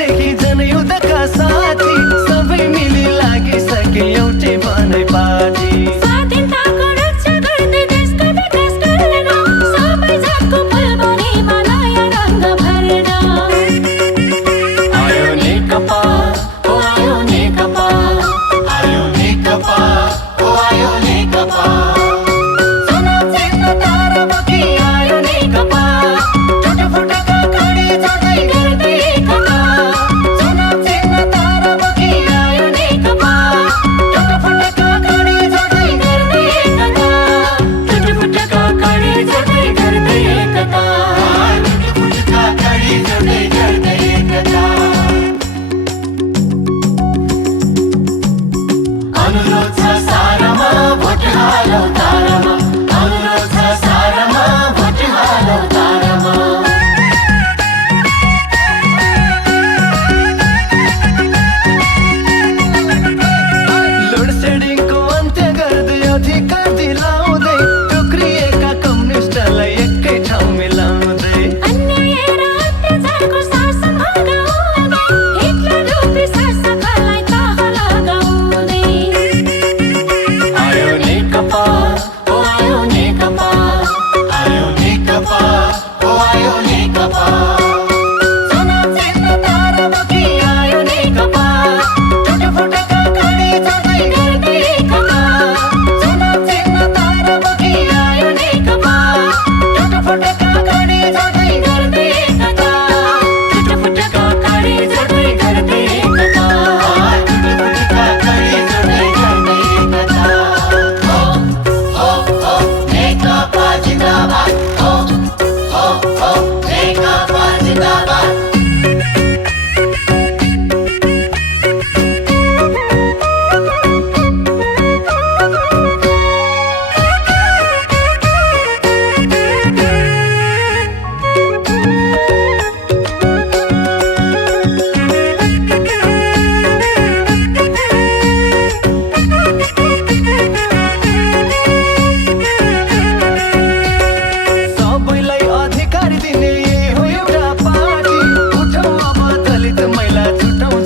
देखि जनयुद्धका साथी सबै मिली लागिसके एउटै बनै पार्टी स्वाधीनताको रक्षा गर्दै देशको विकास गर्न सबै जातको फुलबारीमा नयाँ रङ्ग भरेर आयो नेकपा ओ आयो नेकपा आयो नेकपा ओ आयो नेकपा चुनाव चिन्ह तारा बोकी आयो नेकपा टुटफुटका खडी जोड्दै गर्दै एकता चुनाव चिन्ह तारा बोकी आयो नेकपा टुटफुटका खडी जोड्दै गर्दै एकता टुटफुटका खडी जोड्दै गर्दै एकता टुटफुटका खडी जोड्दै गर्दै एकता अनुरोध छ सारामा भोट हालौ तारामा अनुरोध छ सारामा भोट हालौ तारामा लोड सेडिङको अन्त्य गर्दै अधिकार दिलाउँदै टुक्रिएका कम्युनिस्टलाई एकै ठाउँ मिलाउँदै अन्याय र अत्याचारको शासन भगाउँदै हिटलर रूपी शासकलाई तह लगाउँदै आयो नेकपा ओ आयो नेकपा आयो नेकपा ओ आयो नेकपा चुनाव चिन्ह तारा बोकी आयो नेकपा टुटफुटका खडी जोड्दै गर्दै एकता चुनाव चिन्ह तारा बोकी आयो नेकपा टुटफुटका खडी जोड्दै गर्दै एकता टुटफुटका खडी जोड्दै गर्दै एकता टुटफुटका खडी जोड्दै गर्दै एकता नेकपा जिन्दाबाद नेकपा जिन्दाबाद सबैलाई अधिकार दिने यही हो एउटा पार्टी उठौँ अब दलित महिला छुटौँ